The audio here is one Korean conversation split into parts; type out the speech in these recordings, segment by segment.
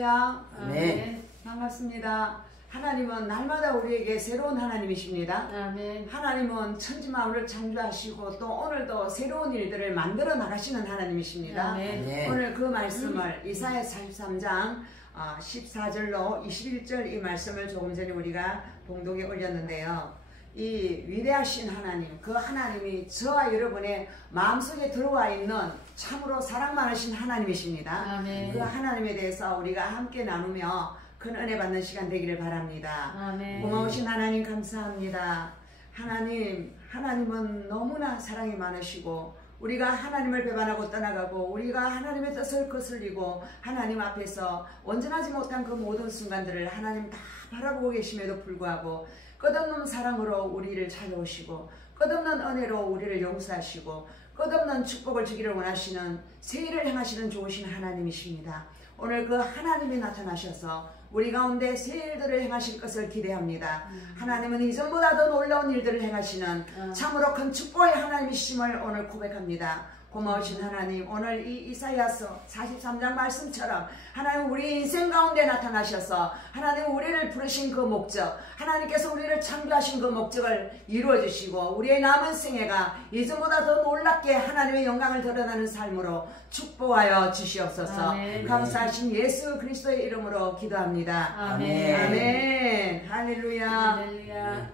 할렐루야. 아멘. 반갑습니다. 하나님은 날마다 우리에게 새로운 하나님이십니다. 아멘. 하나님은 천지만물을 창조하시고 또 오늘도 새로운 일들을 만들어 나가시는 하나님이십니다. 아멘. 오늘 그 말씀을 이사야 43장 14절로 21절 이 말씀을 조금 전에 우리가 봉독에 올렸는데요. 이 위대하신 하나님, 그 하나님이 저와 여러분의 마음속에 들어와 있는 참으로 사랑 많으신 하나님이십니다. 아멘. 그 하나님에 대해서 우리가 함께 나누며 큰 은혜 받는 시간 되기를 바랍니다. 아멘. 고마우신 하나님 감사합니다. 하나님은 너무나 사랑이 많으시고 우리가 하나님을 배반하고 떠나가고 우리가 하나님의 뜻을 거슬리고 하나님 앞에서 온전하지 못한 그 모든 순간들을 하나님 다 바라보고 계심에도 불구하고 끝없는 사랑으로 우리를 찾아오시고 끝없는 은혜로 우리를 용서하시고 끝없는 축복을 주기를 원하시는 새 일을 행하시는 좋으신 하나님이십니다. 오늘 그 하나님이 나타나셔서 우리 가운데 새 일들을 행하실 것을 기대합니다. 하나님은 이전보다 더 놀라운 일들을 행하시는 참으로 큰 축복의 하나님이심을 오늘 고백합니다. 고마우신 하나님, 오늘 이 이사야서 43장 말씀처럼 하나님 우리 인생 가운데 나타나셔서 하나님 우리를 부르신 그 목적, 하나님께서 우리를 창조하신 그 목적을 이루어주시고 우리의 남은 생애가 이전보다 더 놀랍게 하나님의 영광을 드러나는 삶으로 축복하여 주시옵소서. 아멘. 감사하신 예수 그리스도의 이름으로 기도합니다. 아멘. 아멘. 할렐루야. 할렐루야.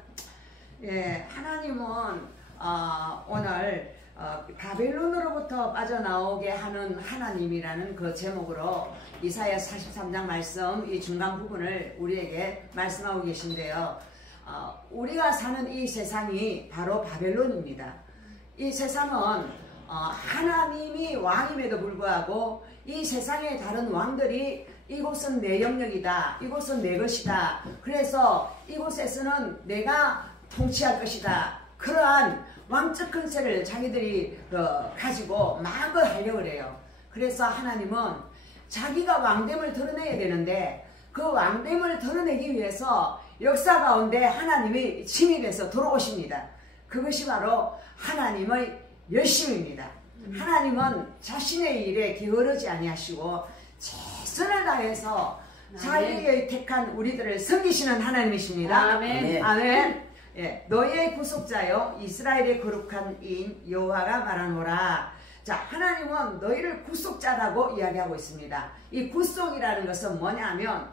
예, 하나님은 오늘 바벨론으로부터 빠져나오게 하는 하나님이라는 그 제목으로 이사야 43장 말씀 이 중간 부분을 우리에게 말씀하고 계신데요. 우리가 사는 이 세상이 바로 바벨론입니다. 이 세상은 하나님이 왕임에도 불구하고 이 세상의 다른 왕들이 이곳은 내 영역이다, 이곳은 내 것이다, 그래서 이곳에서는 내가 통치할 것이다, 그러한 왕적 근세를 자기들이 가지고 마음껏 하려고 그래요. 그래서 하나님은 자기가 왕됨을 드러내야 되는데 그 왕됨을 드러내기 위해서 역사 가운데 하나님이 침입해서 들어오십니다. 그것이 바로 하나님의 열심입니다. 하나님은 자신의 일에 게으르지 아니하시고 최선을 다해서 자기의 택한 우리들을 섬기시는 하나님이십니다. 아멘. 아멘. 예, 너희의 구속자여 이스라엘의 거룩한 이인 여호와가 말하노라. 자, 하나님은 너희를 구속자라고 이야기하고 있습니다. 이 구속이라는 것은 뭐냐면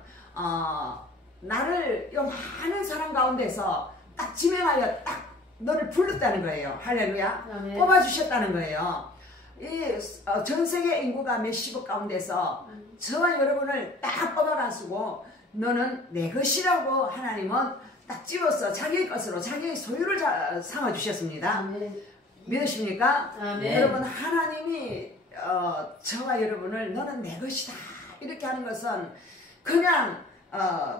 나를 이 많은 사람 가운데서 딱 지명하여 딱 너를 불렀다는 거예요. 할렐루야. 아멘. 뽑아주셨다는 거예요. 이 전 세계 인구가 몇십억 가운데서 저와 여러분을 딱 뽑아가지고 너는 내 것이라고 하나님은 딱 집어서 자기의 것으로 자기의 소유를 삼아주셨습니다. 아멘. 믿으십니까? 아멘. 여러분 하나님이 저와 여러분을 너는 내 것이다 이렇게 하는 것은 그냥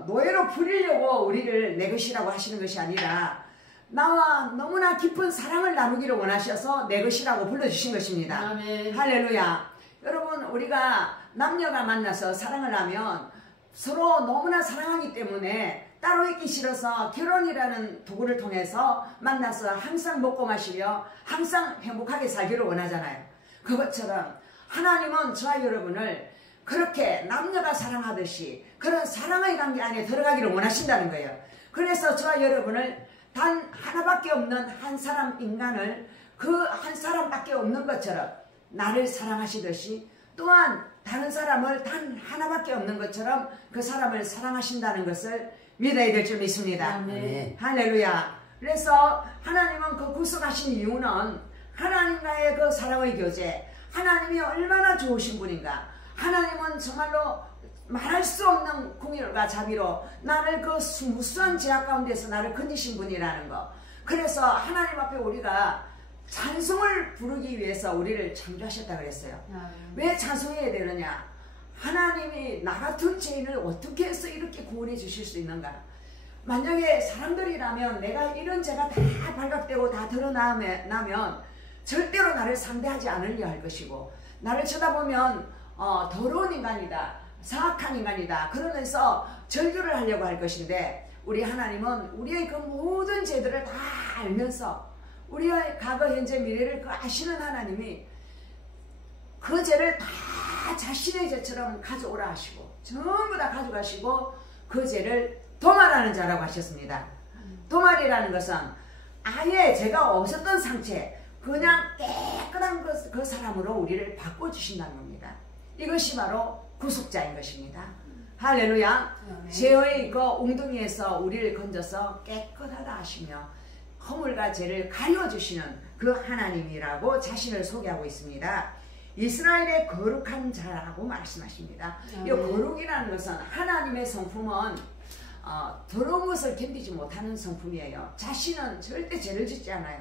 노예로 부리려고 우리를 내 것이라고 하시는 것이 아니라 나와 너무나 깊은 사랑을 나누기를 원하셔서 내 것이라고 불러주신 것입니다. 아멘. 할렐루야. 여러분 우리가 남녀가 만나서 사랑을 하면 서로 너무나 사랑하기 때문에 따로 있기 싫어서 결혼이라는 도구를 통해서 만나서 항상 먹고 마시며 항상 행복하게 살기를 원하잖아요. 그것처럼 하나님은 저와 여러분을 그렇게 남녀가 사랑하듯이 그런 사랑의 관계 안에 들어가기를 원하신다는 거예요. 그래서 저와 여러분을 단 하나밖에 없는 한 사람 인간을 그 한 사람밖에 없는 것처럼 나를 사랑하시듯이 또한 다른 사람을 단 하나밖에 없는 것처럼 그 사람을 사랑하신다는 것을 믿어야 될 줄 믿습니다. 아멘. 할렐루야. 그래서 하나님은 그 구속하신 이유는 하나님과의 그 사랑의 교제, 하나님이 얼마나 좋으신 분인가, 하나님은 정말로 말할 수 없는 긍휼과 자비로 나를 그 무수한 제약 가운데서 나를 건지신 분이라는 거. 그래서 하나님 앞에 우리가 찬송을 부르기 위해서 우리를 창조하셨다 그랬어요. 왜 찬송해야 되느냐? 하나님이 나 같은 죄인을 어떻게 해서 이렇게 구원해 주실 수 있는가? 만약에 사람들이라면 내가 이런 죄가 다 발각되고 다 드러나면 절대로 나를 상대하지 않으려 할 것이고 나를 쳐다보면 더러운 인간이다, 사악한 인간이다 그러면서 절규를 하려고 할 것인데 우리 하나님은 우리의 그 모든 죄들을 다 알면서 우리의 과거, 현재, 미래를 그 아시는 하나님이 그 죄를 다 다 자신의 죄처럼 가져오라 하시고 전부 다 가져가시고 그 죄를 도말하는 자라고 하셨습니다. 도말이라는 것은 아예 죄가 없었던 상태, 그냥 깨끗한 그 사람으로 우리를 바꿔주신다는 겁니다. 이것이 바로 구속자인 것입니다. 할렐루야. 죄의 그 웅덩이에서 우리를 건져서 깨끗하다 하시며 허물과 죄를 가려주시는 그 하나님이라고 자신을 소개하고 있습니다. 이스라엘의 거룩한 자라고 말씀하십니다. 이 거룩이라는 것은 하나님의 성품은 더러운 것을 견디지 못하는 성품이에요. 자신은 절대 죄를 짓지 않아요.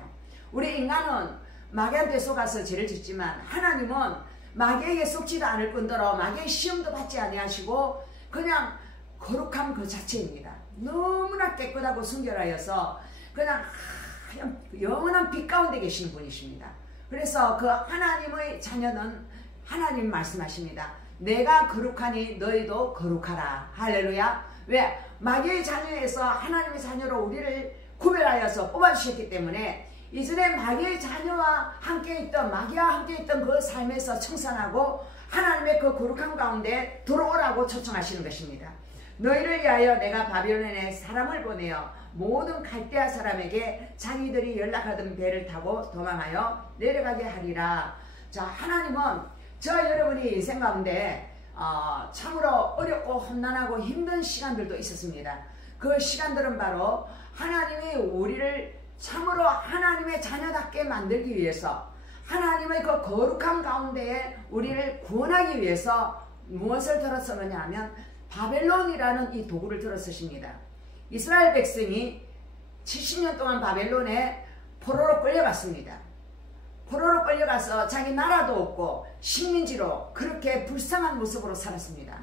우리 인간은 마귀한테 속아서 죄를 짓지만 하나님은 마귀에게 속지도 않을 뿐더러 마귀의 시험도 받지 아니하시고 그냥 거룩함 그 자체입니다. 너무나 깨끗하고 순결하여서 그냥 영원한 빛 가운데 계시는 분이십니다. 그래서 그 하나님의 자녀는 하나님 말씀하십니다. 내가 거룩하니 너희도 거룩하라. 할렐루야. 왜? 마귀의 자녀에서 하나님의 자녀로 우리를 구별하여서 뽑아주셨기 때문에 이전에 마귀의 자녀와 함께 있던 마귀와 함께 있던 그 삶에서 청산하고 하나님의 그 거룩함 가운데 들어오라고 초청하시는 것입니다. 너희를 위하여 내가 바벨론에 사람을 보내어 모든 갈대아 사람에게 자기들이 연락하던 배를 타고 도망하여 내려가게 하리라. 자, 하나님은 저 여러분이 인생 가운데 참으로 어렵고 험난하고 힘든 시간들도 있었습니다. 그 시간들은 바로 하나님이 우리를 참으로 하나님의 자녀답게 만들기 위해서 하나님의 그 거룩함 가운데에 우리를 구원하기 위해서 무엇을 들어 쓰느냐 하면 바벨론이라는 이 도구를 들어 쓰십니다. 이스라엘 백성이 70년 동안 바벨론에 포로로 끌려갔습니다. 포로로 끌려가서 자기 나라도 없고 식민지로 그렇게 불쌍한 모습으로 살았습니다.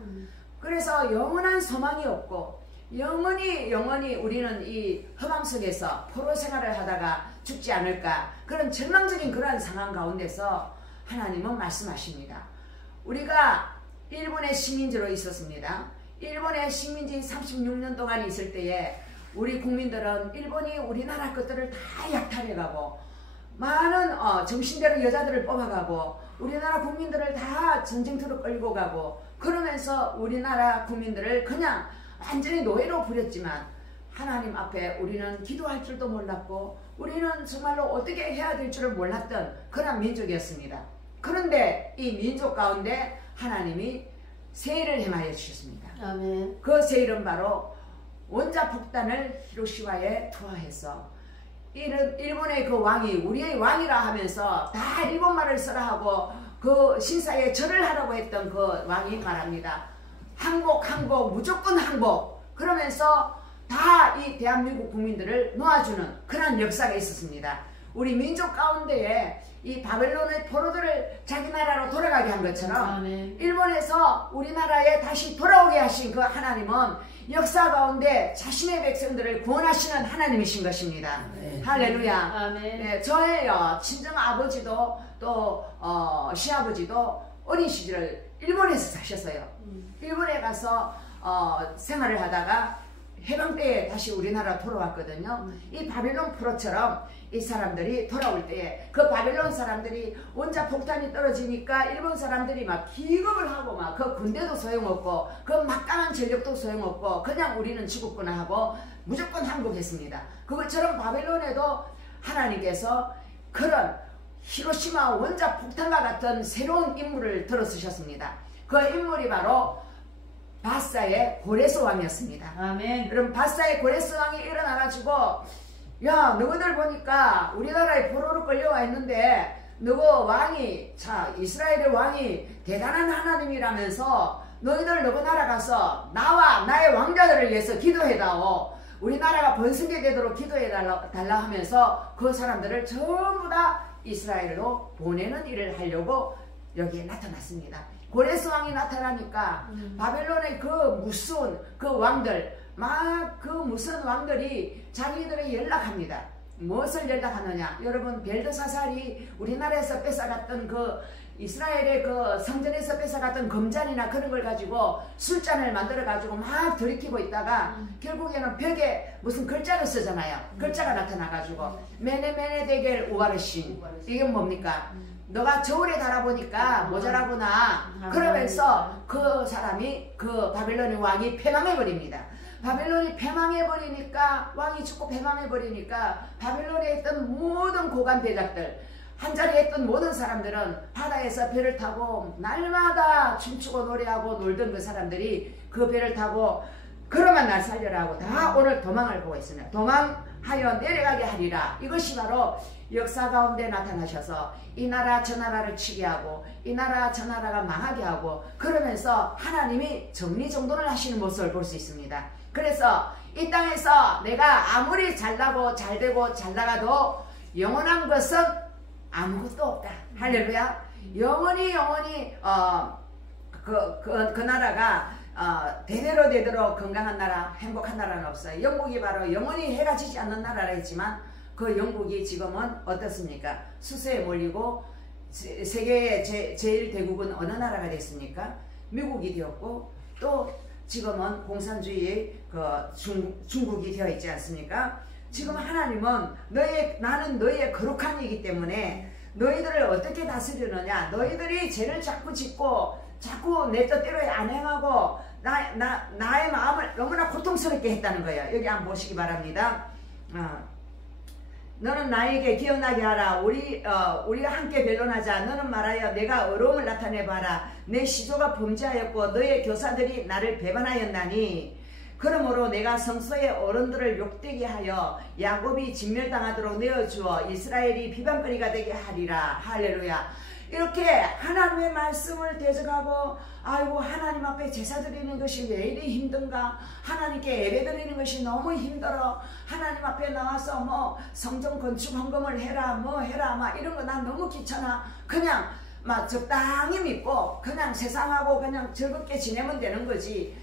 그래서 영원한 소망이 없고 영원히 우리는 이 흑암 속에서 포로 생활을 하다가 죽지 않을까, 그런 절망적인 그러한 상황 가운데서 하나님은 말씀하십니다. 우리가 일본의 식민지로 있었습니다. 일본의 식민지 36년 동안 있을 때에 우리 국민들은 일본이 우리나라 것들을 다 약탈해가고 많은 정신대로 여자들을 뽑아가고 우리나라 국민들을 다 전쟁터로 끌고 가고 그러면서 우리나라 국민들을 그냥 완전히 노예로 부렸지만 하나님 앞에 우리는 기도할 줄도 몰랐고 우리는 정말로 어떻게 해야 될 줄을 몰랐던 그런 민족이었습니다. 그런데 이 민족 가운데 하나님이 세일을 행하여 주셨습니다. 아멘. 그 세일은 바로 원자 폭탄을 히로시마에 투하해서 일본의 그 왕이 우리의 왕이라 하면서 다 일본말을 써라 하고 그 신사에 절을 하라고 했던 그 왕이 말합니다. 항복 무조건 항복. 그러면서 다 이 대한민국 국민들을 놓아주는 그런 역사가 있었습니다. 우리 민족 가운데에 이 바벨론의 포로들을 자기 나라로 돌아가게 한 것처럼 아멘. 일본에서 우리나라에 다시 돌아오게 하신 그 하나님은 역사 가운데 자신의 백성들을 구원하시는 하나님이신 것입니다. 아멘. 할렐루야. 아멘. 네, 저의 친정 아버지도 또 시아버지도 어린 시절을 일본에서 사셨어요. 일본에 가서 생활을 하다가 해방 때에 다시 우리나라 돌아왔거든요. 이 바벨론 포로처럼 이 사람들이 돌아올 때에 그 바벨론 사람들이 원자 폭탄이 떨어지니까 일본 사람들이 막 기겁을 하고 막 그 군대도 소용없고 그 막강한 전력도 소용없고 그냥 우리는 죽었구나 하고 무조건 항복했습니다. 그것처럼 바벨론에도 하나님께서 그런 히로시마 원자 폭탄과 같은 새로운 인물을 들어 쓰셨습니다. 그 인물이 바로 바사의 고레스 왕이었습니다. 아멘. 그럼 바사의 고레스 왕이 일어나가지고 야, 너희들 보니까 우리나라에 포로로 끌려와 있는데 너희 왕이 이스라엘의 왕이 대단한 하나님이라면서 너희들 너희 나라 가서 나와 나의 왕자들을 위해서 기도해다오. 우리나라가 번성게 되도록 기도해달라 하면서 그 사람들을 전부 다 이스라엘로 보내는 일을 하려고 여기에 나타났습니다. 고레스 왕이 나타나니까 바벨론의 그 무서운 그 왕들, 막 그 무서운 왕들이 자기들에게 연락합니다. 무엇을 연락하느냐? 여러분, 벨드사살이 우리나라에서 뺏어갔던 그 이스라엘의 그 성전에서 뺏어갔던 금잔이나 그런 걸 가지고 술잔을 만들어 가지고 막 들이키고 있다가 결국에는 벽에 무슨 글자를 쓰잖아요. 글자가 나타나 가지고 메네 메네 데겔 우바르신, 이게 뭡니까? 너가 저울에 달아보니까 모자라구나. 그러면서 그 사람이 그 바벨론의 왕이 패망해버립니다. 바벨론이 패망해버리니까 왕이 죽고 패망해버리니까 바벨론에 있던 모든 고관 대작들 한 자리에 있던 모든 사람들은 바다에서 배를 타고 날마다 춤추고 노래하고 놀던 그 사람들이 그 배를 타고 그러면 날 살려라 하고 다 오늘 도망을 보고 있습니다. 도망하여 내려가게 하리라. 이것이 바로 역사 가운데 나타나셔서 이 나라 저 나라를 치게 하고 이 나라 저 나라가 망하게 하고 그러면서 하나님이 정리정돈을 하시는 모습을 볼 수 있습니다. 그래서 이 땅에서 내가 아무리 잘나고 잘되고 잘나가도 영원한 것은 아무것도 없다. 할렐루야. 영원히 그 나라가 대대로 건강한 나라, 행복한 나라는 없어요. 영국이 바로 영원히 해가 지지 않는 나라라 했지만 그 영국이 지금은 어떻습니까? 수세에 몰리고 세계의 제일 대국은 어느 나라가 됐습니까? 미국이 되었고 또 지금은 공산주의의 중국이 되어 있지 않습니까? 지금 하나님은 나는 너희의 거룩한 이기 때문에 너희들을 어떻게 다스리느냐? 너희들이 죄를 자꾸 짓고 자꾸 내 뜻대로 안 행하고 나의 마음을 너무나 고통스럽게 했다는 거예요. 여기 한번 보시기 바랍니다. 너는 나에게 기억나게 하라. 우리가 함께 변론하자. 너는 말하여 내가 어려움을 나타내봐라. 내 시조가 범죄하였고 너의 교사들이 나를 배반하였나니 그러므로 내가 성소의 어른들을 욕되게 하여 야곱이 진멸당하도록 내어주어 이스라엘이 비방거리가 되게 하리라. 할렐루야. 이렇게 하나님의 말씀을 대적하고 아이고 하나님 앞에 제사 드리는 것이 왜 이리 힘든가, 하나님께 예배 드리는 것이 너무 힘들어, 하나님 앞에 나와서 뭐 성전 건축 헌금을 해라 뭐 해라 막 이런 거 난 너무 귀찮아. 그냥 막 적당히 믿고 그냥 세상하고 그냥 즐겁게 지내면 되는 거지.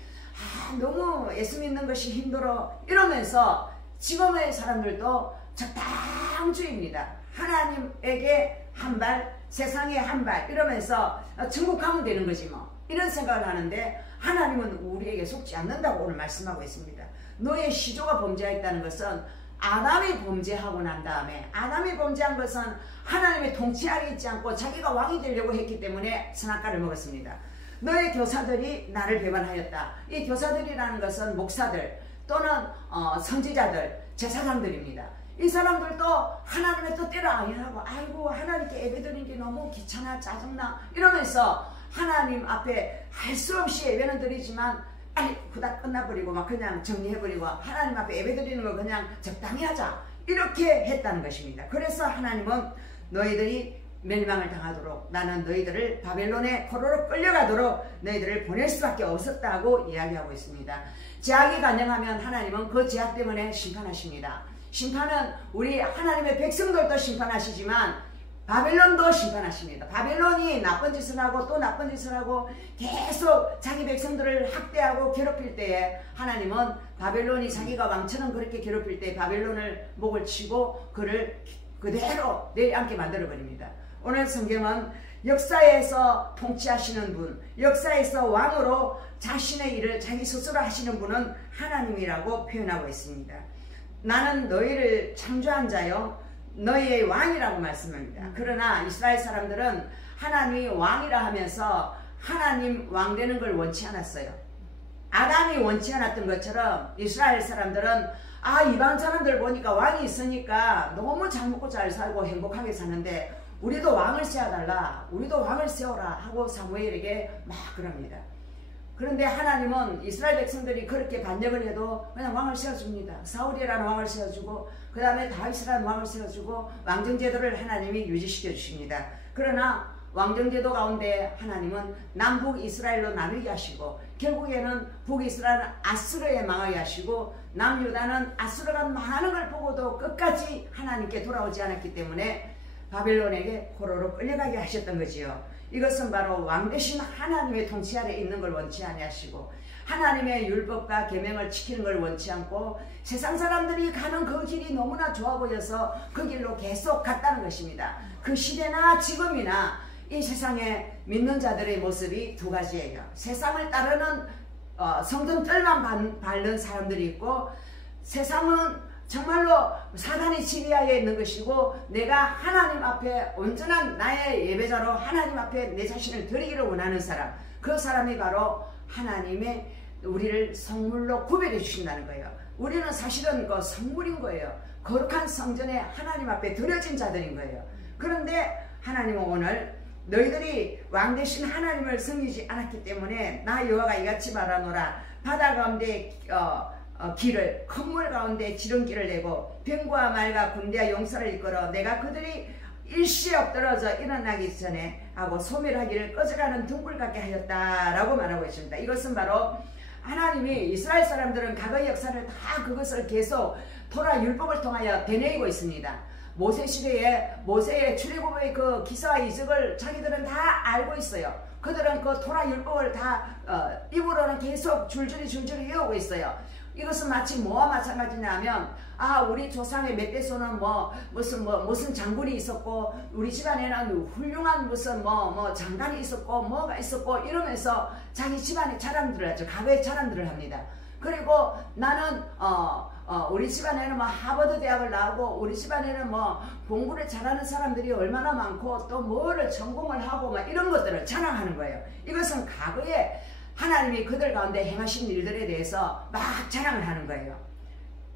너무 예수 믿는 것이 힘들어 이러면서 지금의 사람들도 적당주의입니다. 하나님에게 한 발, 세상에 한 발 이러면서 천국 가면 되는 거지 뭐 이런 생각을 하는데 하나님은 우리에게 속지 않는다고 오늘 말씀하고 있습니다. 너의 시조가 범죄했다는 것은 아담이 범죄하고 난 다음에 아담이 범죄한 것은 하나님의 통치 아래 있지 않고 자기가 왕이 되려고 했기 때문에 선악과를 먹었습니다. 너의 교사들이 나를 배반하였다. 이 교사들이라는 것은 목사들 또는 선지자들, 제사장들입니다. 이 사람들도 하나님의 뜻대로 안 하고 아이고 하나님께 예배드리는 게 너무 귀찮아 짜증나 이러면서 하나님 앞에 할 수 없이 예배는 드리지만 빨리 후딱 끝나버리고 막 그냥 정리해버리고 하나님 앞에 예배드리는 거 그냥 적당히 하자 이렇게 했다는 것입니다. 그래서 하나님은 너희들이 멸망을 당하도록 나는 너희들을 바벨론에 포로로 끌려가도록 너희들을 보낼 수밖에 없었다고 이야기하고 있습니다. 제약이 간영하면 하나님은 그 제약 때문에 심판하십니다. 심판은 우리 하나님의 백성들도 심판하시지만 바벨론도 심판하십니다. 바벨론이 나쁜 짓을 하고 또 나쁜 짓을 하고 계속 자기 백성들을 학대하고 괴롭힐 때에 하나님은 바벨론이 자기가 왕처럼 그렇게 괴롭힐 때 바벨론을 목을 치고 그를 그대로 내려앉게 만들어버립니다. 오늘 성경은 역사에서 통치하시는 분, 역사에서 왕으로 자신의 일을 자기 스스로 하시는 분은 하나님이라고 표현하고 있습니다. 나는 너희를 창조한 자요 너희의 왕이라고 말씀합니다. 그러나 이스라엘 사람들은 하나님이 왕이라 하면서 하나님 왕 되는 걸 원치 않았어요. 아담이 원치 않았던 것처럼 이스라엘 사람들은 이방 사람들 보니까 왕이 있으니까 너무 잘 먹고 잘 살고 행복하게 사는데 우리도 왕을 세워달라, 우리도 왕을 세워라 하고 사무엘에게 막 그럽니다. 그런데 하나님은 이스라엘 백성들이 그렇게 반역을 해도 그냥 왕을 세워줍니다. 사울이라는 왕을 세워주고 그 다음에 다윗이라는 왕을 세워주고 왕정제도를 하나님이 유지시켜 주십니다. 그러나 왕정제도 가운데 하나님은 남북 이스라엘로 나누게 하시고 결국에는 북이스라엘은 아수르에 망하게 하시고 남유다는 아수르가 망하는 걸 보고도 끝까지 하나님께 돌아오지 않았기 때문에 바벨론에게 포로로 끌려가게 하셨던 거지요. 이것은 바로 왕 대신 하나님의 통치 아래 있는 걸 원치 아니하시고 하나님의 율법과 계명을 지키는 걸 원치 않고 세상 사람들이 가는 그 길이 너무나 좋아 보여서 그 길로 계속 갔다는 것입니다. 그 시대나 지금이나 이 세상에 믿는 자들의 모습이 두 가지예요. 세상을 따르는 성전 뜰만 밟는 사람들이 있고 세상은 정말로 사단의 지배하에 있는 것이고 내가 하나님 앞에 온전한 나의 예배자로 하나님 앞에 내 자신을 드리기를 원하는 사람, 그 사람이 바로 하나님의 우리를 성물로 구별해 주신다는 거예요. 우리는 사실은 그 성물인 거예요. 거룩한 성전에 하나님 앞에 드려진 자들인 거예요. 그런데 하나님은 오늘 너희들이 왕 되신 하나님을 섬기지 않았기 때문에 나 여호와가 이같이 말하노라. 바다 가운데 길을, 큰 물 가운데 지름길을 내고 병과 말과 군대와 용사를 이끌어 내가 그들이 일시에 엎드러져 일어나기 전에 하고 소멸하기를 꺼져가는 등불 같게 하였다라고 말하고 있습니다. 이것은 바로 하나님이 이스라엘 사람들은 과거의 역사를 다 그것을 계속 토라 율법을 통하여 되뇌이고 있습니다. 모세 시대에 모세의 출애굽의 그 기사와 이적을 자기들은 다 알고 있어요. 그들은 그 토라 율법을 다 입으로는 계속 줄줄이 외우고 있어요. 이것은 마치 뭐와 마찬가지냐면 우리 조상의 몇 대손은 무슨 장군이 있었고 우리 집안에는 훌륭한 무슨 장관이 있었고 뭐가 있었고 이러면서 자기 집안의 자랑들을 하죠. 과거의 자랑들을 합니다. 그리고 나는 우리 집안에는 하버드 대학을 나오고 우리 집안에는 공부를 잘하는 사람들이 얼마나 많고 또 뭐를 전공을 하고 이런 것들을 자랑하는 거예요. 이것은 과거에 하나님이 그들 가운데 행하신 일들에 대해서 막 자랑을 하는 거예요.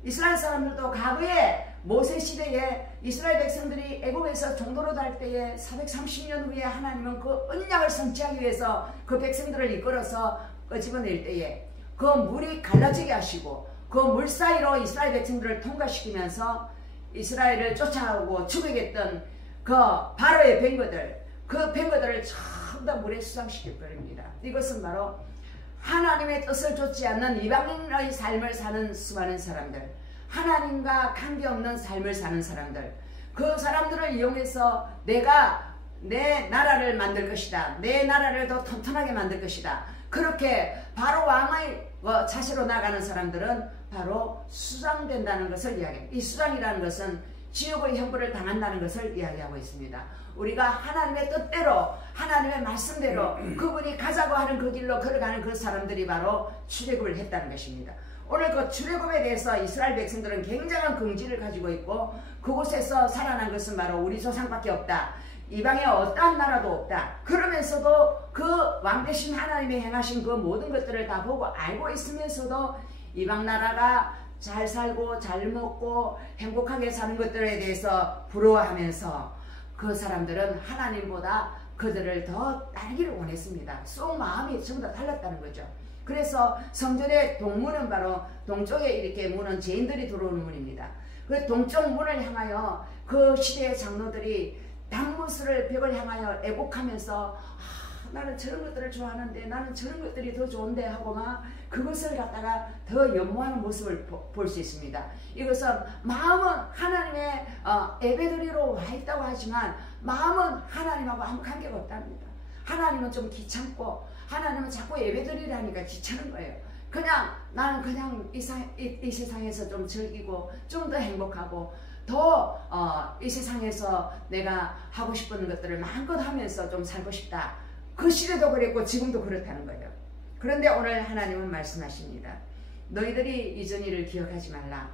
이스라엘 사람들도 과거에 모세 시대에 이스라엘 백성들이 애굽에서 종도로 달 때에 430년 후에 하나님은 그 언약을 성취하기 위해서 그 백성들을 이끌어서 끄집어낼 때에 그 물이 갈라지게 하시고 그 물 사이로 이스라엘 백성들을 통과시키면서 이스라엘을 쫓아오고 죽이겠던 그 바로의 뱅거들, 그 뱅거들을 전부 다 물에 수상시킬 거입니다. 이것은 바로 하나님의 뜻을 좇지 않는 이방인의 삶을 사는 수많은 사람들, 하나님과 관계없는 삶을 사는 사람들, 그 사람들을 이용해서 내가 내 나라를 만들 것이다, 내 나라를 더 튼튼하게 만들 것이다, 그렇게 바로 왕의 자세로 나가는 사람들은 바로 수장된다는 것을 이야기합니다. 이 수장이라는 것은 지옥의 형벌을 당한다는 것을 이야기하고 있습니다. 우리가 하나님의 뜻대로 하나님의 말씀대로 그분이 가자고 하는 그 길로 걸어가는 그 사람들이 바로 출애굽을 했다는 것입니다. 오늘 그 출애굽에 대해서 이스라엘 백성들은 굉장한 긍지를 가지고 있고 그곳에서 살아난 것은 바로 우리 조상밖에 없다. 이방에 어떠한 나라도 없다. 그러면서도 그 왕 되신 하나님이 행하신 그 모든 것들을 다 보고 알고 있으면서도 이방 나라가 잘 살고 잘 먹고 행복하게 사는 것들에 대해서 부러워하면서 그 사람들은 하나님보다 그들을 더 따르기를 원했습니다. 속 마음이 전부 다 달랐다는 거죠. 그래서 성전의 동문은 바로 동쪽에 이렇게 문은 죄인들이 들어오는 문입니다. 그 동쪽 문을 향하여 그 시대의 장로들이 단무스를 벽을 향하여 애곡하면서 나는 저런 것들을 좋아하는데 나는 저런 것들이 더 좋은데 하고 막 그것을 갖다가 더 연모하는 모습을 볼 수 있습니다. 이것은 마음은 하나님의 예배드리러 와 있다고 하지만 마음은 하나님하고 아무 관계가 없답니다. 하나님은 좀 귀찮고 하나님은 자꾸 예배드리라니까 귀찮은 거예요. 그냥 나는 그냥 이 세상에서 좀 즐기고 좀 더 행복하고 더 이 세상에서 내가 하고 싶은 것들을 마음껏 하면서 좀 살고 싶다. 그 시대도 그랬고 지금도 그렇다는 거예요. 그런데 오늘 하나님은 말씀하십니다. 너희들이 이전 일을 기억하지 말라.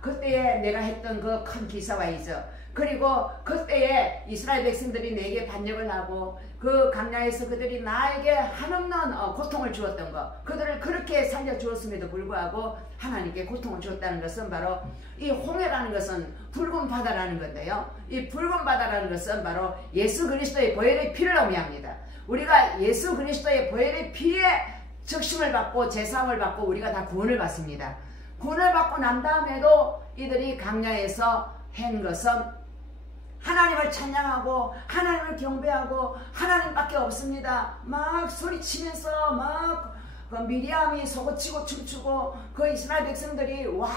그때에 내가 했던 그 큰 기사와 이적, 그리고 그때에 이스라엘 백성들이 내게 반역을 하고 그 광야에서 그들이 나에게 한없는 고통을 주었던 것, 그들을 그렇게 살려주었음에도 불구하고 하나님께 고통을 주었다는 것은 바로 이 홍해라는 것은 붉은 바다라는 건데요. 이 붉은 바다라는 것은 바로 예수 그리스도의 보혈의 피를 의미합니다. 우리가 예수 그리스도의 보혈의 피에 적심을 받고 제사함을 받고 우리가 다 구원을 받습니다. 구원을 받고 난 다음에도 이들이 광야에서 한 것은 하나님을 찬양하고 하나님을 경배하고 하나님밖에 없습니다. 막 소리치면서 막 미리암이 속옷치고 춤추고 그 이스라엘 백성들이 와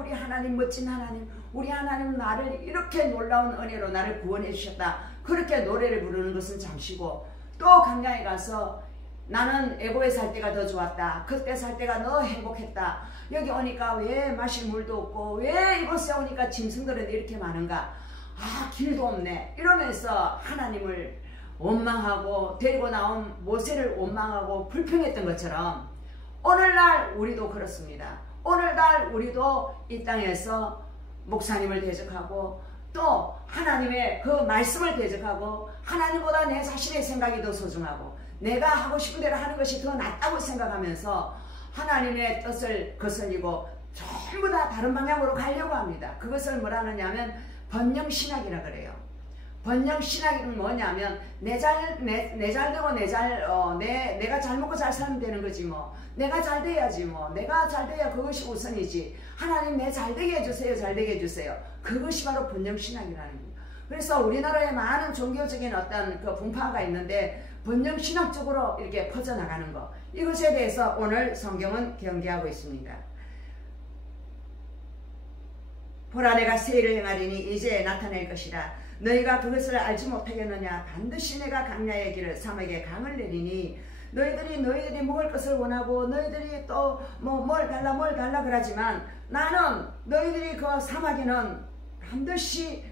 우리 하나님 멋진 하나님, 우리 하나님 나를 이렇게 놀라운 은혜로 나를 구원해 주셨다. 그렇게 노래를 부르는 것은 잠시고 또 광야에 가서 나는 애굽에 살 때가 더 좋았다. 그때 살 때가 너 행복했다. 여기 오니까 왜 마실 물도 없고 왜 이곳에 오니까 짐승들은 이렇게 많은가. 길도 없네. 이러면서 하나님을 원망하고 데리고 나온 모세를 원망하고 불평했던 것처럼 오늘날 우리도 그렇습니다. 오늘날 우리도 이 땅에서 목사님을 대적하고 또 하나님의 그 말씀을 대적하고 하나님보다 내 자신의 생각이 더 소중하고 내가 하고 싶은 대로 하는 것이 더 낫다고 생각하면서 하나님의 뜻을 거슬리고 전부 다 다른 방향으로 가려고 합니다. 그것을 뭐라 하느냐면 번영신학이라 그래요. 번영신학은 뭐냐면 내 잘 되고 내가 잘 먹고 잘 살면 되는 거지 뭐. 내가 잘 돼야지 뭐. 내가 잘 돼야 그것이 우선이지. 하나님 내 잘 되게 해주세요. 잘 되게 해주세요. 그것이 바로 번영신학이라는 거예요. 그래서 우리나라에 많은 종교적인 어떤 그 분파가 있는데 번영신학적으로 이렇게 퍼져나가는 거. 이것에 대해서 오늘 성경은 경계하고 있습니다. 보라 내가 새 일을 행하리니 이제 나타낼 것이라. 너희가 그것을 알지 못하겠느냐. 반드시 내가 강야의 길을 사막에 강을 내리니 너희들이 먹을 것을 원하고 너희들이 또 뭐 뭘 달라 그러지만 나는 너희들이 그 사막에는 반드시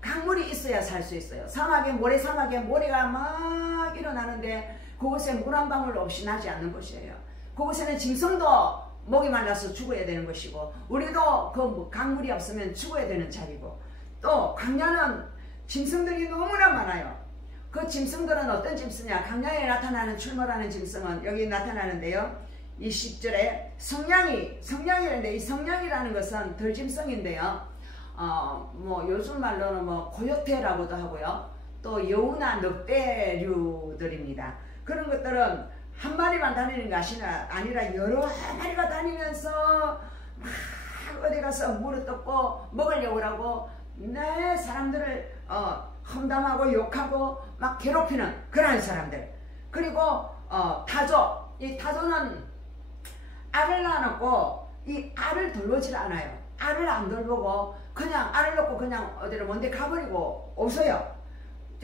강물이 있어야 살 수 있어요. 모래사막에 모래가 막 일어나는데 그곳에 물 한 방울 없이 나지 않는 곳이에요. 그곳에는 짐승도 목이 말라서 죽어야 되는 것이고 우리도 그 강물이 없으면 죽어야 되는 자리고 또 강야는 짐승들이 너무나 많아요. 그 짐승들은 어떤 짐승이냐. 강야에 나타나는 출몰하는 짐승은 여기 나타나는데요. 이 10절에 성냥이라는데 이 성냥이라는 것은 들짐승인데요. 뭐 요즘 말로는 뭐 고요테라고도 하고요. 또 여우나 늑대류들입니다. 그런 것들은 한 마리만 다니는 것이 아니라 여러 마리가 다니면서 막 어디 가서 물을 뜯고 먹으려고 하고 내 사람들을 험담하고 욕하고 막 괴롭히는 그런 사람들. 그리고 타조. 이 타조는 알을 낳아놓고 이 알을 돌보질 않아요. 알을 안 돌보고 그냥 알을 놓고 그냥 어디로 먼데 가버리고 없어요.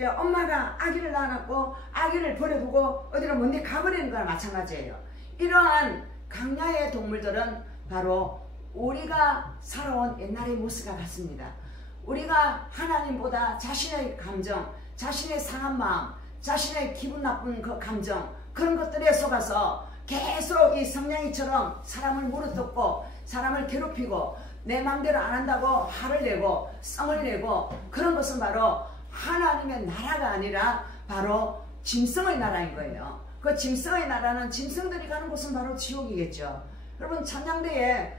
엄마가 아기를 낳아놓고 아기를 버려두고 어디로 먼데 가버리는 거랑 마찬가지예요. 이러한 강야의 동물들은 바로 우리가 살아온 옛날의 모습과 같습니다. 우리가 하나님보다 자신의 감정, 자신의 상한 마음, 자신의 기분 나쁜 그 감정 그런 것들에 속아서 계속 이 성냥이처럼 사람을 물어뜯고 사람을 괴롭히고 내 마음대로 안 한다고 화를 내고 성을 내고 그런 것은 바로 하나님의 나라가 아니라 바로 짐승의 나라인 거예요. 그 짐승의 나라는 짐승들이 가는 곳은 바로 지옥이겠죠. 여러분 찬양대에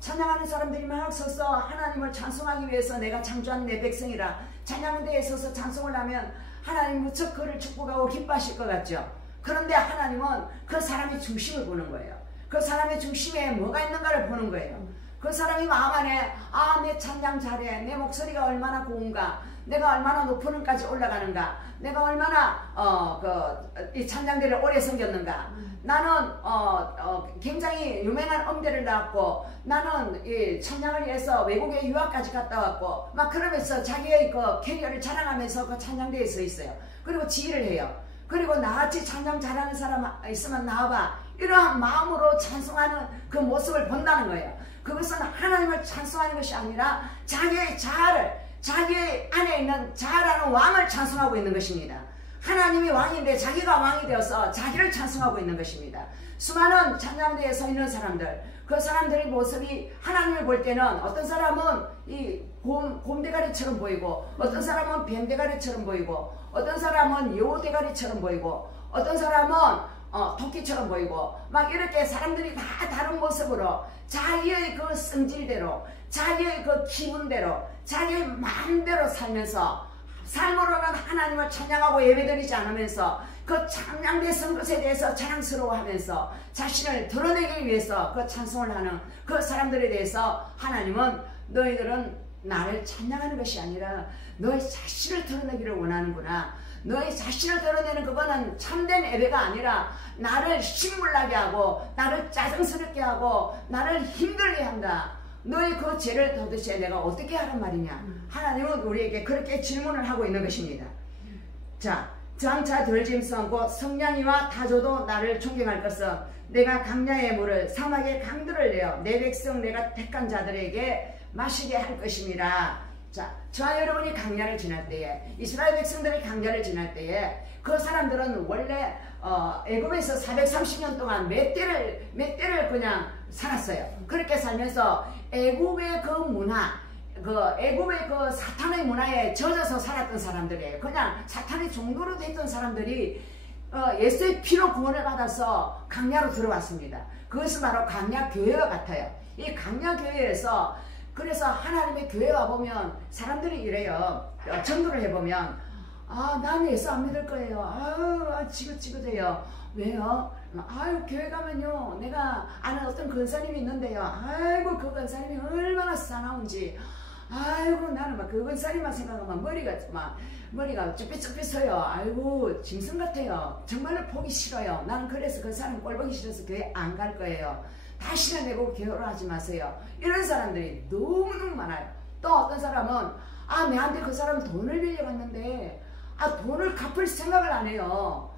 찬양하는 사람들이 막 서서 하나님을 찬송하기 위해서 내가 창조한 내 백성이라 찬양대에 서서 찬송을 하면 하나님 무척 그를 축복하고 기뻐하실 것 같죠. 그런데 하나님은 그 사람의 중심을 보는 거예요. 그 사람의 중심에 뭐가 있는가를 보는 거예요. 그 사람이 마음 안에 내 찬양 잘해. 내 목소리가 얼마나 고운가. 내가 얼마나 높은 음까지 올라가는가. 내가 얼마나 이 찬양대를 오래 섬겼는가. 나는 굉장히 유명한 음대를 나왔고 나는 이 찬양을 위해서 외국에 유학까지 갔다 왔고 막 그러면서 자기의 그 캐리어를 자랑하면서 그 찬양대에 서 있어요. 그리고 지휘를 해요. 그리고 나같이 찬양 잘하는 사람 있으면 나와봐. 이러한 마음으로 찬송하는 그 모습을 본다는 거예요. 그것은 하나님을 찬송하는 것이 아니라 자기의 자아를, 자기 안에 있는 자아라는 왕을 찬송하고 있는 것입니다. 하나님이 왕인데 자기가 왕이 되어서 자기를 찬송하고 있는 것입니다. 수많은 찬양대에 서 있는 사람들, 그 사람들의 모습이 하나님을 볼 때는 어떤 사람은 이 곰대가리처럼 보이고 어떤 사람은 뱀대가리처럼 보이고 어떤 사람은 여우대가리처럼 보이고 어떤 사람은 토끼처럼 보이고 막 이렇게 사람들이 다 다른 모습으로 자기의 그 성질대로 자기의 그 기분대로 자기의 마음대로 살면서 삶으로는 하나님을 찬양하고 예배드리지 않으면서 그 찬양됐은 것에 대해서 자랑스러워하면서 자신을 드러내기 위해서 그 찬송을 하는 그 사람들에 대해서 하나님은 너희들은 나를 찬양하는 것이 아니라 너희 자신을 드러내기를 원하는구나. 너희 자신을 드러내는 그거는 참된 예배가 아니라 나를 신물나게 하고 나를 짜증스럽게 하고 나를 힘들게 한다. 너희 그 죄를 도대체 내가 어떻게 하란 말이냐. 하나님은 우리에게 그렇게 질문을 하고 있는 것입니다. 자, 장차 들짐승 곧 성냥이와 타조도 나를 존경할 것은 내가 강야의 물을 사막의 강들을 내어 내 백성 내가 택한 자들에게 마시게 할 것입니다. 자, 저와 여러분이 강야를 지날 때에, 이스라엘 백성들이 강야를 지날 때에 그 사람들은 원래 애굽에서 430년 동안 몇 대를 그냥 살았어요. 그렇게 살면서 애굽의 그 문화, 애굽의 그 사탄의 문화에 젖어서 살았던 사람들이에요. 그냥 사탄의 종로로 됐던 사람들이 예수의 피로 구원을 받아서 강야로 들어왔습니다. 그것은 바로 강야 교회와 같아요. 이 강야 교회에서, 그래서 하나님의 교회 와보면 사람들이 이래요. 전도를 해보면, 난 예수 안 믿을 거예요. 아유, 지긋지긋해요. 왜요? 아유, 교회 가면요, 내가 아는 어떤 권사님이 있는데요. 아이고, 그 권사님이 얼마나 사나운지. 아이고, 나는 막 그 권사님만 생각하면 머리가 쭈삣쭈삣 서요. 아이고, 짐승 같아요. 정말로 보기 싫어요. 나는 그래서 그 사람 꼴 보기 싫어서 교회 안 갈 거예요. 다시는 내고 결혼하지 마세요. 이런 사람들이 너무너무 많아요. 또 어떤 사람은 내한테 그 사람 돈을 빌려갔는데 돈을 갚을 생각을 안 해요.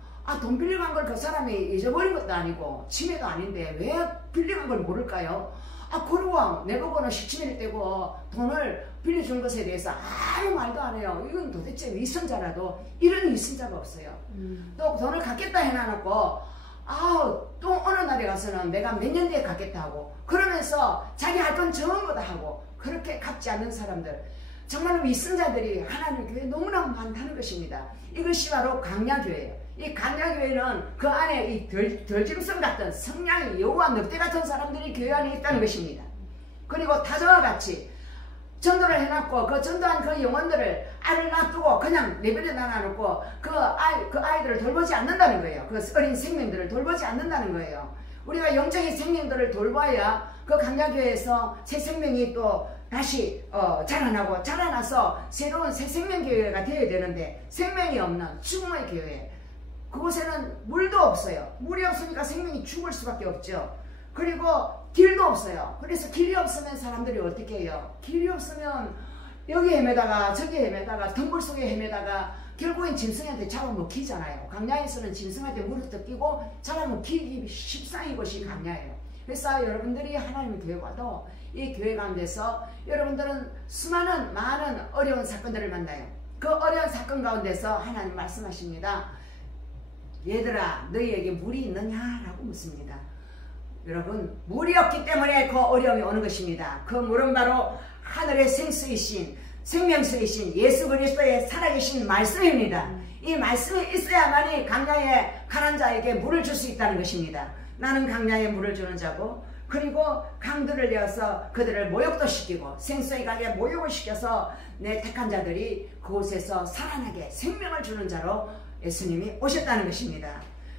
돈 빌려간 걸 그 사람이 잊어버린 것도 아니고 치매도 아닌데 왜 빌려간 걸 모를까요? 그러고 내가 실친일 때고 돈을 빌려준 것에 대해서 아무 말도 안 해요. 이건 도대체 위선자라도 이런 위선자가 없어요. 또 돈을 갚겠다 해놔놓고 또 어느 날에 가서는 내가 몇 년 뒤에 갚겠다 하고 그러면서 자기 할 건 전부 다 하고 그렇게 갚지 않는 사람들, 정말로 위선자들이 하나님 교회에 너무나 많다는 것입니다. 이것이 바로 강야교회예요. 이 강야교회는 그 안에 이 덜짐승 같은 성량이 여우와 늑대 같은 사람들이 교회 안에 있다는 것입니다. 그리고 타저와 같이 전도를 해놨고 그 전도한 그 영혼들을 알을 놔두고 그냥 내버려 놔놓고 그 아이들을 돌보지 않는다는 거예요. 그 어린 생명들을 돌보지 않는다는 거예요. 우리가 영적인 생명들을 돌봐야 그 강야교회에서 새 생명이 또 다시 자라나서 새로운 새 생명교회가 되어야 되는데 생명이 없는 죽음의 교회, 그곳에는 물도 없어요. 물이 없으니까 생명이 죽을 수밖에 없죠. 그리고 길도 없어요. 그래서 길이 없으면 사람들이 어떻게 해요? 길이 없으면 여기 헤매다가 저기 헤매다가 덤불 속에 헤매다가 결국엔 짐승한테 잡아먹히잖아요. 강야에서는 짐승한테 물을 끼고 잡아먹히기 십상인 것이 강야예요. 그래서 여러분들이 하나님의 교회 와도 이 교회 가운데서 여러분들은 수많은 많은 어려운 사건들을 만나요. 그 어려운 사건 가운데서 하나님 말씀하십니다. 얘들아, 너희에게 물이 있느냐라고 묻습니다. 여러분, 물이 없기 때문에 그 어려움이 오는 것입니다. 그 물은 바로 하늘의 생수이신, 생명수이신 예수 그리스도의 살아계신 말씀입니다. 이 말씀이 있어야만이 강야에 가난 자에게 물을 줄 수 있다는 것입니다. 나는 강야에 물을 주는 자고, 그리고 강들을 내어서 그들을 모욕도 시키고 생수의 강에 모욕을 시켜서 내 택한 자들이 그곳에서 살아나게 생명을 주는 자로 예수님이 오셨다는 것입니다.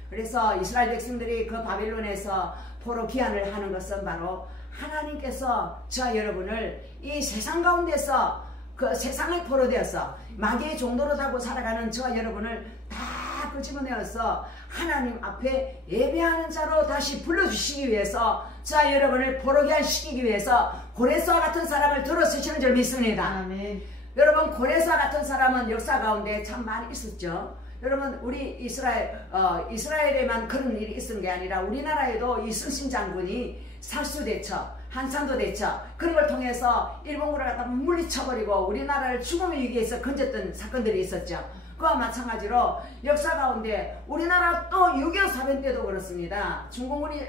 그래서 이스라엘 백성들이 그 바빌론에서 포로 귀환을 하는 것은 바로 하나님께서 저와 여러분을 이 세상 가운데서 그 세상의 포로 되어서 마귀의 종도로 타고 살아가는 저와 여러분을 다 끄집어내어서 하나님 앞에 예배하는 자로 다시 불러주시기 위해서 저와 여러분을 포로 귀환시키기 위해서 고레스와 같은 사람을 들어쓰시는 줄 믿습니다. 아멘. 여러분, 고레스와 같은 사람은 역사 가운데 참 많이 있었죠. 여러분, 우리 이스라엘에만 그런 일이 있은 게 아니라 우리나라에도 이순신 장군이 살수대처, 한산도 대처 그런 걸 통해서 일본군을 갖다 물리쳐버리고 우리나라를 죽음의 위기에서 건졌던 사건들이 있었죠. 그와 마찬가지로 역사 가운데 우리나라 또 6.25 사변 때도 그렇습니다. 중공군이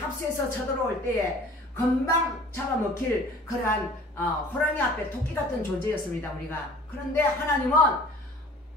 합세해서 쳐들어올 때에 금방 잡아먹힐 그러한 호랑이 앞에 토끼 같은 존재였습니다. 우리가. 그런데 하나님은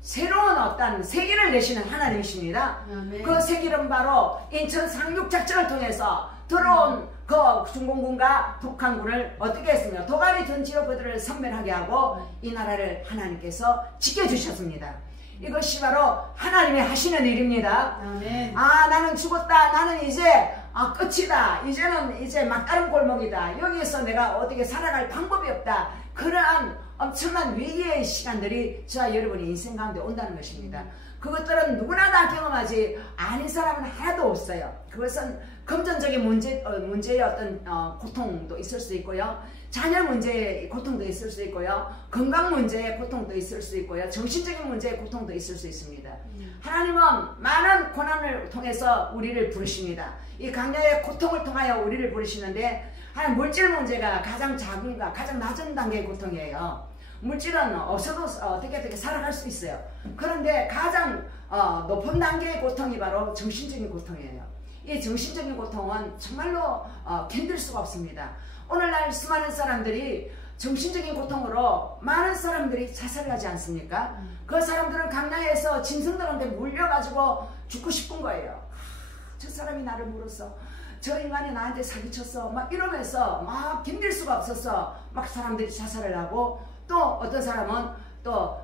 새로운 어떤 세기를 내시는 하나님이십니다. 아멘. 그 세기는 바로 인천 상륙작전을 통해서 들어온 그 중공군과 북한군을 어떻게 했습니까? 도가니 던지로 그들을 섬멸하게 하고 이 나라를 하나님께서 지켜주셨습니다. 이것이 바로 하나님이 하시는 일입니다. 아멘. 나는 죽었다. 나는 이제 끝이다. 이제는 이제 막다른 골목이다. 여기에서 내가 어떻게 살아갈 방법이 없다. 그러한 엄청난 위기의 시간들이 저와 여러분의 인생 가운데 온다는 것입니다. 그것들은 누구나 다 경험하지 아닌 사람은 하나도 없어요. 그것은 금전적인 문제의 어떤 고통도 있을 수 있고요. 자녀 문제의 고통도 있을 수 있고요. 건강 문제의 고통도 있을 수 있고요. 정신적인 문제의 고통도 있을 수 있습니다. 하나님은 많은 고난을 통해서 우리를 부르십니다. 이 강야의 고통을 통하여 우리를 부르시는데 물질 문제가 가장 작은가 가장 낮은 단계의 고통이에요. 물질은 없어도 어떻게 살아갈 수 있어요. 그런데 가장 높은 단계의 고통이 바로 정신적인 고통이에요. 이 정신적인 고통은 정말로 견딜 수가 없습니다. 오늘날 수많은 사람들이 정신적인 고통으로 많은 사람들이 자살을 하지 않습니까? 그 사람들은 강야에서 짐승들한테 물려가지고 죽고 싶은 거예요. 저 사람이 나를 물었어. 저 인간이 나한테 사기쳤어. 막 이러면서 막 견딜 수가 없어서 막 사람들이 자살을 하고, 또 어떤 사람은 또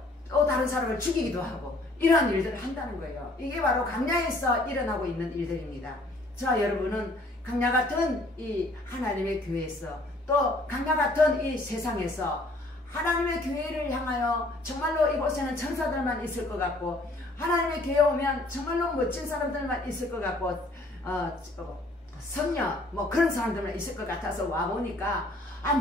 다른 사람을 죽이기도 하고, 이런 일들을 한다는 거예요. 이게 바로 강야에서 일어나고 있는 일들입니다. 자, 여러분은 강야 같은 이 하나님의 교회에서, 또 강야 같은 이 세상에서 하나님의 교회를 향하여 정말로 이곳에는 천사들만 있을 것 같고, 하나님의 교회에 오면 정말로 멋진 사람들만 있을 것 같고, 선녀 뭐 그런 사람들만 있을 것 같아서 와보니까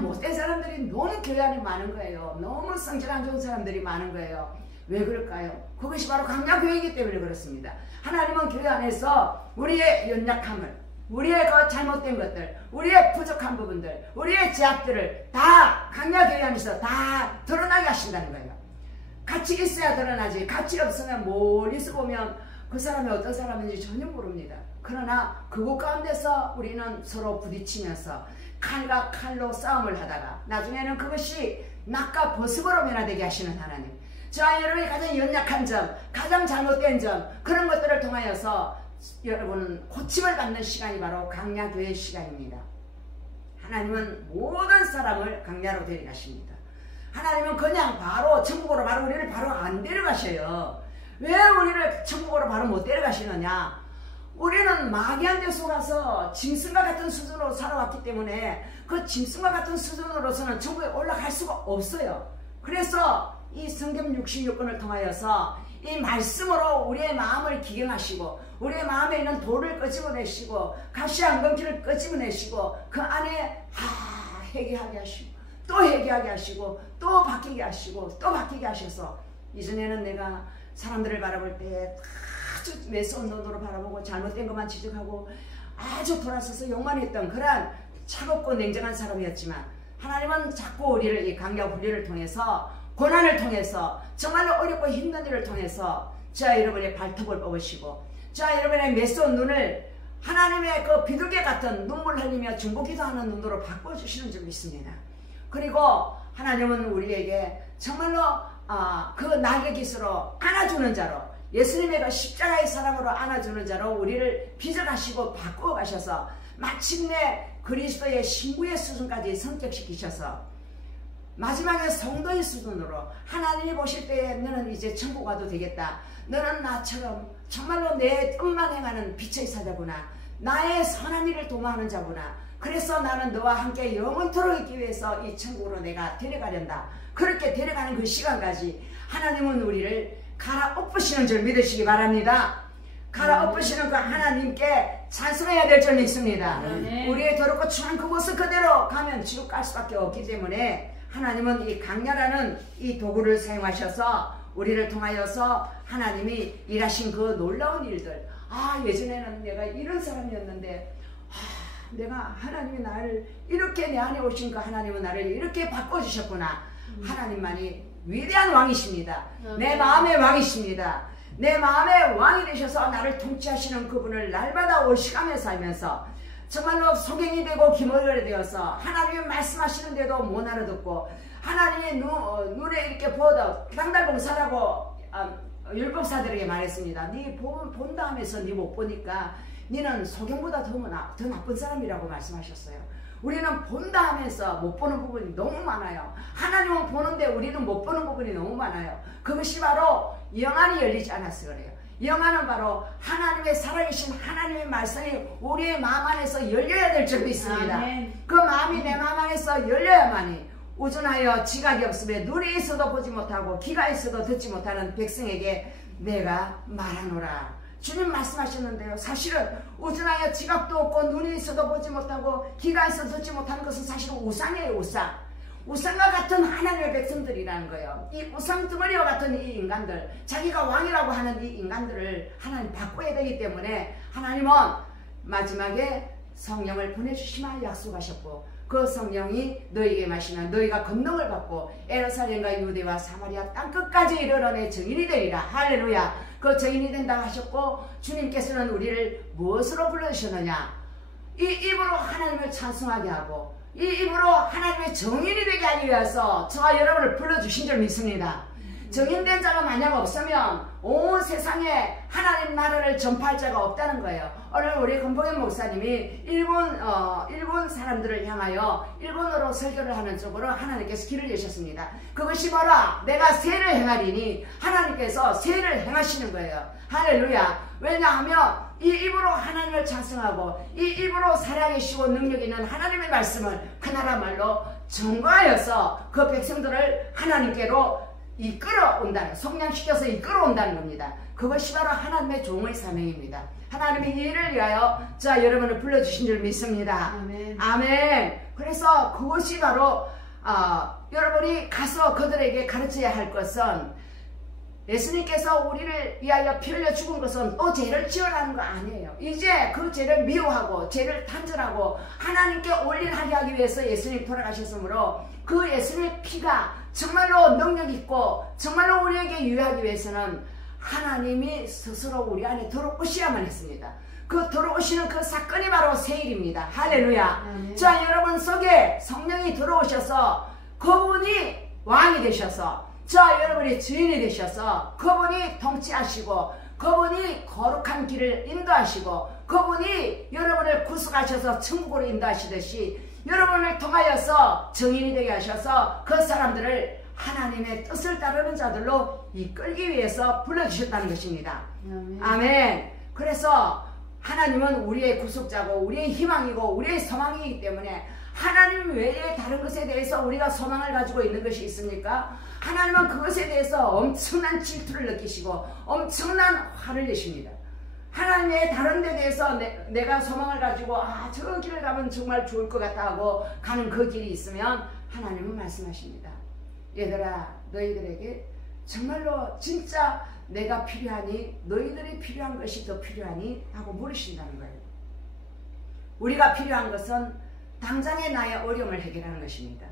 못된 사람들이 너무 교회 안에 많은 거예요. 너무 성질 안 좋은 사람들이 많은 거예요. 왜 그럴까요? 그것이 바로 강야교회이기 때문에 그렇습니다. 하나님은 교회 안에서 우리의 연약함을, 우리의 그 잘못된 것들, 우리의 부족한 부분들, 우리의 죄악들을 다 강야교회 안에서 다 드러나게 하신다는 거예요. 같이 있어야 드러나지, 같이 없으면 멀리서 보면 그 사람이 어떤 사람인지 전혀 모릅니다. 그러나 그곳 가운데서 우리는 서로 부딪히면서 칼과 칼로 싸움을 하다가 나중에는 그것이 낙과 보습으로 변화되게 하시는 하나님. 자, 여러분이 가장 연약한 점, 가장 잘못된 점, 그런 것들을 통하여서 여러분은 고침을 받는 시간이 바로 강야교회의 시간입니다. 하나님은 모든 사람을 강야로 데려가십니다. 하나님은 그냥 바로 천국으로 바로 우리를 바로 안 데려가셔요. 왜 우리를 천국으로 바로 못 데려가시느냐? 우리는 마귀한테 속아서 짐승과 같은 수준으로 살아왔기 때문에 그 짐승과 같은 수준으로서는 천국에 올라갈 수가 없어요. 그래서 이 성경 66권을 통하여서 이 말씀으로 우리의 마음을 기경하시고, 우리의 마음에 있는 돌을 끄집어내시고, 가시 안금키를 끄집어내시고, 그 안에 회개하게 하시고, 또 회개하게 하시고, 또 바뀌게 하시고, 또 바뀌게 하셔서, 이전에는 내가 사람들을 바라볼 때 아주 매서운 눈으로 바라보고 잘못된 것만 지적하고 아주 돌아서서 욕만 했던 그런 차갑고 냉정한 사람이었지만, 하나님은 자꾸 우리를 이 강야 훈련을 통해서, 고난을 통해서, 정말로 어렵고 힘든 일을 통해서 자, 여러분의 발톱을 뽑으시고, 자, 여러분의 매서운 눈을 하나님의 그 비둘기 같은 눈물 흘리며 중보기도하는 눈으로 바꿔주시는 줄 믿습니다. 그리고 하나님은 우리에게 정말로 그 날개 깃으로 안아주는 자로, 예수님의 그 십자가의 사랑으로 안아주는 자로 우리를 빚어가시고 바꾸어 가셔서 마침내 그리스도의 신부의 수준까지 성격시키셔서 마지막에 성도의 수준으로 하나님이 보실 때에 너는 이제 천국 가도 되겠다. 너는 나처럼 정말로 내 뜻만 행하는 빛의 사자구나. 나의 선한 일을 도모하는 자구나. 그래서 나는 너와 함께 영원토록 있기 위해서 이 천국으로 내가 데려가련다. 그렇게 데려가는 그 시간까지 하나님은 우리를 갈아엎으시는 줄 믿으시기 바랍니다. 갈아엎으시는 그 하나님께 찬송해야 될 줄 믿습니다. 우리의 더럽고 추한 그 모습 그대로 가면 지옥 갈 수밖에 없기 때문에 하나님은 이 강야라는 이 도구를 사용하셔서 우리를 통하여서 하나님이 일하신 그 놀라운 일들, 예전에는 내가 이런 사람이었는데 내가 하나님이 나를 이렇게 내 안에 오신 그 하나님은 나를 이렇게 바꿔주셨구나. 하나님만이 위대한 왕이십니다. 내 마음의 왕이십니다. 내 마음의 왕이 되셔서 나를 통치하시는 그분을 날마다 오시가며 살면서 정말로 소경이 되고 기머리가 되어서 하나님이 말씀하시는데도 못 알아듣고, 하나님의 눈에 이렇게 보다 당달봉사라고 율법사들에게 말했습니다. 네 본다 하면서 네 못 보니까 너는 소경보다 더 나쁜 사람이라고 말씀하셨어요. 우리는 본다 하면서 못 보는 부분이 너무 많아요. 하나님은 보는데 우리는 못 보는 부분이 너무 많아요. 그것이 바로 영안이 열리지 않아서 그래요. 영안은 바로 하나님의 살아계신 하나님의 말씀이 우리의 마음 안에서 열려야 될 줄 믿습니다. 그 마음이 내 마음 안에서 열려야만이 우준하여 지각이 없으며 눈이 있어도 보지 못하고 귀가 있어도 듣지 못하는 백성에게 내가 말하노라. 주님 말씀하셨는데요. 사실은 우준하여 지각도 없고 눈이 있어도 보지 못하고 귀가 있어도 듣지 못하는 것은 사실은 우상이에요. 우상과 같은 하나님의 백성들이라는 거예요. 이 우상 덩어리와 같은 이 인간들, 자기가 왕이라고 하는 이 인간들을 하나님 바꿔야 되기 때문에 하나님은 마지막에 성령을 보내주시마 약속하셨고, 그 성령이 너희에게 마시면 너희가 권능을 받고 예루살렘과 유대와 사마리아 땅끝까지 이르러내 증인이 되리라. 할렐루야. 그 증인이 된다고 하셨고 주님께서는 우리를 무엇으로 불러주셨느냐? 이 입으로 하나님을 찬송하게 하고 이 입으로 하나님의 증인이 되게 하기 위해서 저와 여러분을 불러주신 줄 믿습니다. 증인된 자가 만약 없으면 온 세상에 하나님 나라를 전파할 자가 없다는 거예요. 오늘 우리 권봉현 목사님이 일본 사람들을 향하여 일본어로 설교를 하는 쪽으로 하나님께서 길을 여셨습니다. 그것이 뭐라? 내가 세를 행하리니 하나님께서 세를 행하시는 거예요. 할렐루야. 왜냐하면 이 입으로 하나님을 찬송하고 이 입으로 살아계시고 능력 있는 하나님의 말씀을 그 나라 말로 전가하여서 그 백성들을 하나님께로 이끌어온다는, 성량시켜서 이끌어온다는 겁니다. 그것이 바로 하나님의 종의 사명입니다. 하나님의 일을 위하여 자 여러분을 불러주신 줄 믿습니다. 아멘. 아멘. 그래서 그것이 바로 여러분이 가서 그들에게 가르쳐야 할 것은 예수님께서 우리를 위하여 피 흘려 죽은 것은 또 죄를 지으라는 거 아니에요. 이제 그 죄를 미워하고 죄를 단절하고 하나님께 올인하게 하기 위해서 예수님이 돌아가셨으므로 그 예수님의 피가 정말로 능력 있고 정말로 우리에게 유효하기 위해서는 하나님이 스스로 우리 안에 들어오셔야만 했습니다. 그 들어오시는 그 사건이 바로 세일입니다. 할렐루야. 자 여러분 속에 성령이 들어오셔서 그분이 왕이 되셔서 자 여러분이 주인이 되셔서 그분이 통치하시고 그분이 거룩한 길을 인도하시고 그분이 여러분을 구속하셔서 천국으로 인도하시듯이 여러분을 통하여서 증인이 되게 하셔서 그 사람들을 하나님의 뜻을 따르는 자들로 이끌기 위해서 불러주셨다는 것입니다. 아멘. 그래서 하나님은 우리의 구속자고 우리의 희망이고 우리의 소망이기 때문에 하나님 외에 다른 것에 대해서 우리가 소망을 가지고 있는 것이 있습니까? 하나님은 그것에 대해서 엄청난 질투를 느끼시고 엄청난 화를 내십니다. 하나님의 다른 데 대해서 내가 소망을 가지고 저 길을 가면 정말 좋을 것 같다 하고 가는 그 길이 있으면 하나님은 말씀하십니다. 얘들아 너희들에게 정말로 진짜 내가 필요하니 너희들이 필요한 것이 더 필요하니 하고 물으신다는 거예요. 우리가 필요한 것은 당장의 나의 어려움을 해결하는 것입니다.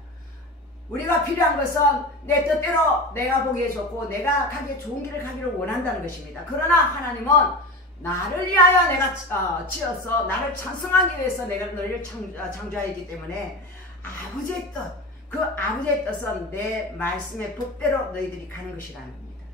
우리가 필요한 것은 내 뜻대로 내가 보기에 좋고 내가 가기에 좋은 길을 가기를 원한다는 것입니다. 그러나 하나님은 나를 위하여 내가 지어서 나를 찬송하기 위해서 내가 너희를 창조하였기 때문에 아버지의 뜻, 그 아버지의 뜻은 내 말씀의 법대로 너희들이 가는 것이라는 겁니다.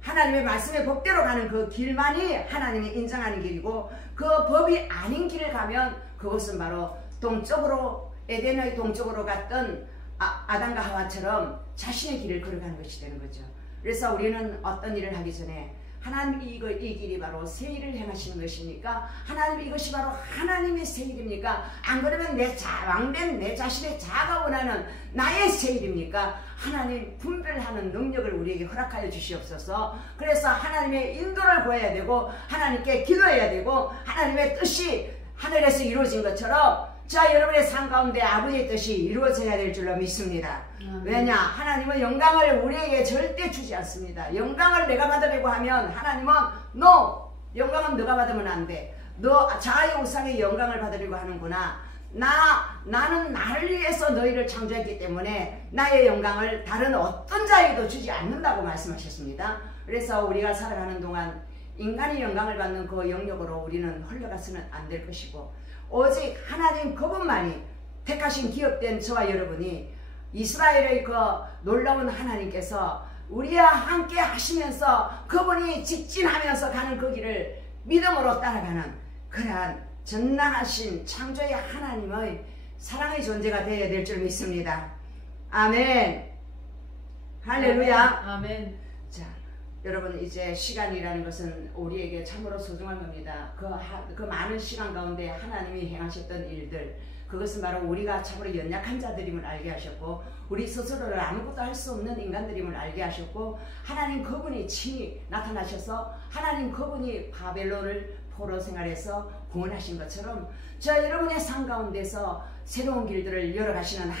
하나님의 말씀의 법대로 가는 그 길만이 하나님이 인정하는 길이고 그 법이 아닌 길을 가면 그것은 바로 동쪽으로 에덴의 동쪽으로 갔던 아담과 하와처럼 자신의 길을 걸어가는 것이 되는 거죠. 그래서 우리는 어떤 일을 하기 전에 하나님이 이 길이 바로 세일을 행하시는 것입니까? 하나님 이것이 바로 하나님의 세일입니까? 안 그러면 내 왕된 내 자신의 자아가 원하는 나의 세일입니까? 하나님 분별하는 능력을 우리에게 허락하여 주시옵소서. 그래서 하나님의 인도를 구해야 되고 하나님께 기도해야 되고 하나님의 뜻이 하늘에서 이루어진 것처럼 자 여러분의 삶 가운데 아버지의 뜻이 이루어져야 될 줄로 믿습니다. 왜냐? 하나님은 영광을 우리에게 절대 주지 않습니다. 영광을 내가 받으려고 하면 하나님은 No! 영광은 너가 받으면 안 돼. 너 자아의 우상의 영광을 받으려고 하는구나. 나는 나를 위해서 너희를 창조했기 때문에 나의 영광을 다른 어떤 자에게도 주지 않는다고 말씀하셨습니다. 그래서 우리가 살아가는 동안 인간의 영광을 받는 그 영역으로 우리는 흘러가서는 안 될 것이고 오직 하나님 그분만이 택하신 기업된 저와 여러분이 이스라엘의 그 놀라운 하나님께서 우리와 함께 하시면서 그분이 직진하면서 가는 그 길을 믿음으로 따라가는 그러한 전능하신 창조의 하나님의 사랑의 존재가 되어야 될 줄 믿습니다. 아멘. 할렐루야. 아멘. 자, 여러분 이제 시간이라는 것은 우리에게 참으로 소중한 겁니다. 그 많은 시간 가운데 하나님이 행하셨던 일들 그것은 바로 우리가 참으로 연약한 자들임을 알게 하셨고 우리 스스로를 아무것도 할 수 없는 인간들임을 알게 하셨고 하나님 그분이 친히 나타나셔서 하나님 그분이 바벨론을 포로 생활해서 구원하신 것처럼 저 여러분의 삶 가운데서 새로운 길들을 열어가시는